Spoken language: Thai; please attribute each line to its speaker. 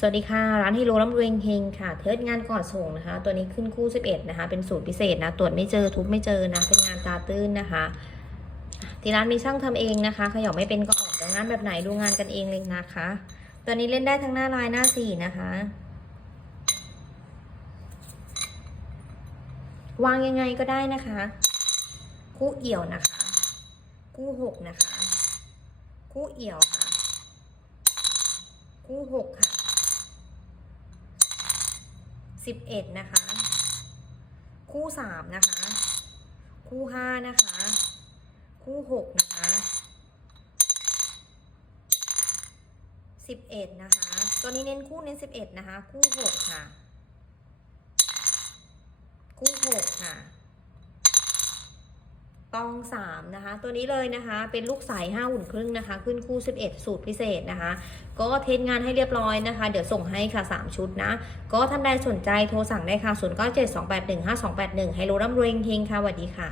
Speaker 1: สวัสดีค่ะ ร้านฮิโร่ลำเวงเฮงค่ะ เทิดงานก่อส่งนะคะ ตัวนี้ขึ้นคู่ 11 นะคะ เป็นสูตรพิเศษนะ ตรวจไม่เจอทุบไม่เจอนะ เป็นงานตาตื้นนะคะ ที่ร้านมีช่างทำเองนะคะขยับไม่เป็นก็ออกแต่งานแบบไหนดูงานกันเองเลยนะคะ ตัวนี้เล่นได้ทั้งหน้าลายหน้าสี่นะคะ วางยังไงก็ได้นะคะ คู่เอี่ยวนะคะ คู่หกนะคะ คู่เอี่ยวค่ะ คู่หกค่ะ สิบเอ็ดนะคะ คู่สามนะคะ คู่ห้านะคะ คู่หกนะคะสิบเอ็ดนะคะ ตัวนี้เน้นคู่เน้นสิบเอ็ดนะคะ คู่หกค่ะ คู่หกค่ะ ตองสามนะคะ ตัวนี้เลยนะคะ เป็นลูกสายห้าหุ่นครึ่งนะคะ ขึ้นคู่ 11 สูตรพิเศษนะคะ ก็เทสงานให้เรียบร้อยนะคะ เดี๋ยวส่งให้ค่ะ 3 ชุดนะ ก็ท่านใดสนใจโทรสั่งได้ค่ะ 0 9 7 2 8 1 5 2 8 1 ให้รู้ร่ำรวยเฮงค่ะสวัสดีค่ะ